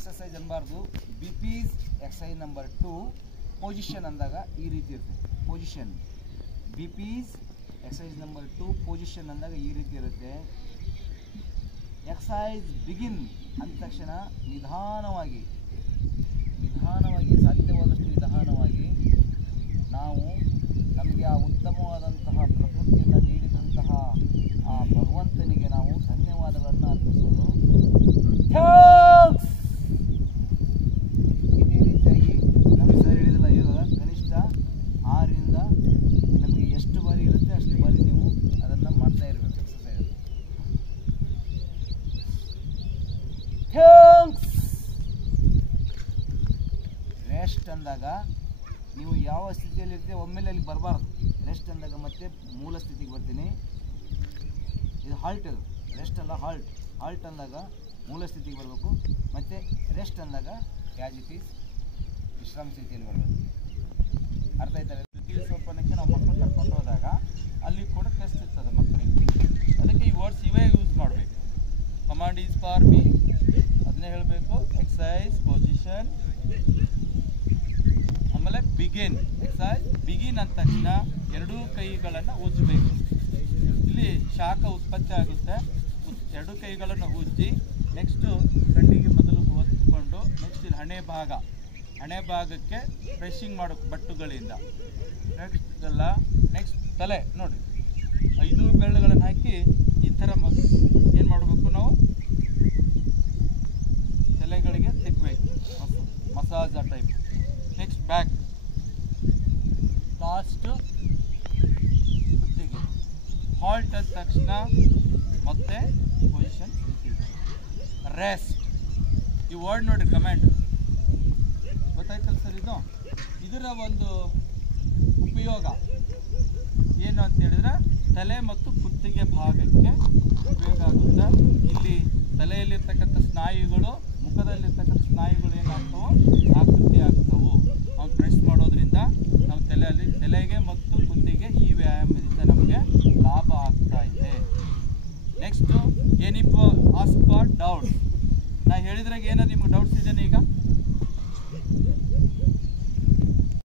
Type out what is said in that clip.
Exercise ಅನ್ನಬಾರ್ದು. BP's exercise number 2 position ಅಂದಾಗ ಈ ರೀತಿ ಇರುತ್ತೆ. Position BP's exercise number 2 position ಅಂದಾಗ ಈ ರೀತಿ ಇರುತ್ತೆ. ಎಕ್ಸಸೈಸ್ ಬಿಗಿನ್ ಅಂದ ತಕ್ಷಣ ನಿಧಾನವಾಗಿ ಸಾಧ್ಯವಾದಷ್ಟು ನಿಧಾನವಾಗಿ ನಾವು ನಮಗೆ ಆ ಉತ್ತಮವಾದಂತಹ ಪ್ರಕೃತಿಯನ್ನು ನೀಡಿದಂತಹ ಆ ಭಗವಂತನಿಗೆ ನಾವು ಧನ್ಯವಾದಗಳನ್ನು ಅರ್ಪಿಸೋದು. ಇದೇ ರೀತಿಯಾಗಿ ನಮಗೆ ಸರ್ ಹೇಳಿದಿಲ್ಲ, ಇವಾಗ ಕನಿಷ್ಠ 6ರಿಂದ ನಮಗೆ ಎಷ್ಟು ಬಾರಿ ಇರುತ್ತೆ ಅಷ್ಟು ಬಾರಿ ನೀವು ಅದನ್ನು ಮಾಡ್ತಾ ಇರಬೇಕು ಎಕ್ಸಸೈಸ್. ರೆಸ್ಟ್ ಅಂದಾಗ ನೀವು ಯಾವ ಸ್ಥಿತಿಯಲ್ಲಿ ಇರ್ತೀವಿ ಒಮ್ಮೆಲೆ ಅಲ್ಲಿ ಬರಬಾರ್ದು. ರೆಸ್ಟ್ ಅಂದಾಗ ಮತ್ತೆ ಮೂಲ ಸ್ಥಿತಿಗೆ ಬರ್ತೀನಿ. ಇದು ಹಾಲ್ಟ್, ಅದು ರೆಸ್ಟ್ ಅಲ್ಲ, ಹಾಲ್ಟ್ ಅಂದಾಗ ಮೂಲ ಸ್ಥಿತಿಗೆ ಬರಬೇಕು. ಮತ್ತು ರೆಸ್ಟ್ ಅಂದಾಗ ಆ್ಯಸ್ ಇಟ್ ಈಸ್ ವಿಶ್ರಾಮ ಸ್ಥಿತಿಯಲ್ಲಿ ಬರಬೇಕು. ಅರ್ಥ ಆಯ್ತಾರೆ? ದ್ವಿತೀಯ ಸೋಪಾನಕ್ಕೆ ನಾವು ಮಕ್ಕಳು ಕರ್ಕೊಂಡು ಹೋದಾಗ ಅಲ್ಲಿ ಕೂಡ ಟೆಸ್ಟ್ ಇರ್ತದೆ ಮಕ್ಕಳಿಗೆ. ಅದಕ್ಕೆ ಈ ವರ್ಡ್ಸ್ ಇವೇ ಯೂಸ್ ಮಾಡಬೇಕು. ಕಮಾಂಡ್ ಈಸ್ ಫಾರ್ ಮೀ ಅದನ್ನೇ ಹೇಳಬೇಕು. ಎಕ್ಸಸೈಸ್, ಪೊಸಿಷನ್, ಆಮೇಲೆ ಬಿಗಿನ್. ಎಕ್ಸಸೈಸ್ ಬಿಗಿನ್ ಅಂದ ತಕ್ಷಣ ಎರಡೂ ಕೈಗಳನ್ನು ಉಜ್ಜಬೇಕು. ಇಲ್ಲಿ ಶಾಖ ಉತ್ಪತ್ತಿ ಆಗುತ್ತೆ. ಎರಡೂ ಕೈಗಳನ್ನು ಉಜ್ಜಿ ನೆಕ್ಸ್ಟು ಕಣ್ಣಿಗೆ ಮೊದಲು ಒತ್ತುಕೊಂಡು ನೆಕ್ಸ್ಟ್ ಇಲ್ಲಿ ಹಣೆ ಭಾಗಕ್ಕೆ ಪ್ರೆಸ್ಸಿಂಗ್ ಮಾಡಬೇಕು ಬಟ್ಟುಗಳಿಂದ. ನೆಕ್ಸ್ಟ್ ತಲೆ ನೋಡಿ, 5 ಬೆರಳುಗಳನ್ನು ಹಾಕಿ ಈ ಥರ ಏನು ಮಾಡಬೇಕು, ನಾವು ತಲೆಗಳಿಗೆ ತಿಕ್ಕಬೇಕು, ಮಸಾಜ್ ಆ ಟೈಪ್. ನೆಕ್ಸ್ಟ್ ಬ್ಯಾಕ್, ಲಾಸ್ಟು ಕುತ್ತಿಗೆ. ಹಾಲ್ಟ್ ಆದ ತಕ್ಷಣ ಮತ್ತೆ ಪೊಸಿಷನ್, ರೆಸ್ಟ್. ಈ ವರ್ಡ್ ನೋಡಿ, ಕಮೆಂಟ್ ಗೊತ್ತಾಯ್ತಲ್ಲ ಸರ್? ಇದರ ಒಂದು ಉಪಯೋಗ ಏನು ಅಂತ ಹೇಳಿದ್ರೆ ತಲೆ ಮತ್ತು ಕುತ್ತಿಗೆ ಭಾಗಕ್ಕೆ ಉಪಯೋಗ ಆಗುತ್ತೆ. ಇಲ್ಲಿ ತಲೆಯಲ್ಲಿರ್ತಕ್ಕಂಥ ಸ್ನಾಯುಗಳು, ಮುಖದಲ್ಲಿರ್ತಕ್ಕಂಥ ಸ್ನಾಯುಗಳು ಏನಾಗ್ತವೋ ಆಕೃತಿ ಆಗ್ತವೆ. ನಾವು ಪ್ರೆಸ್ ಮಾಡೋದ್ರಿಂದ ನಾವು ತಲೆಗೆ ಮತ್ತು ಕುತ್ತಿಗೆ ಈ ವ್ಯಾಯಾಮದಿಂದ ನಮಗೆ ಲಾಭ ಆಗ್ತಾ ಇದೆ. ನೆಕ್ಸ್ಟು ಏನಿಪ್ಪ ಆಸ್ಕ್ ಫಾರ್ ಡೌಟ್ಸ್. ನಾ ಹೇಳಿದ್ರಾಗ ಏನೋ ನಿಮ್ಗೆ ಡೌಟ್ಸ್ ಇದೆಯಾ? ಈಗ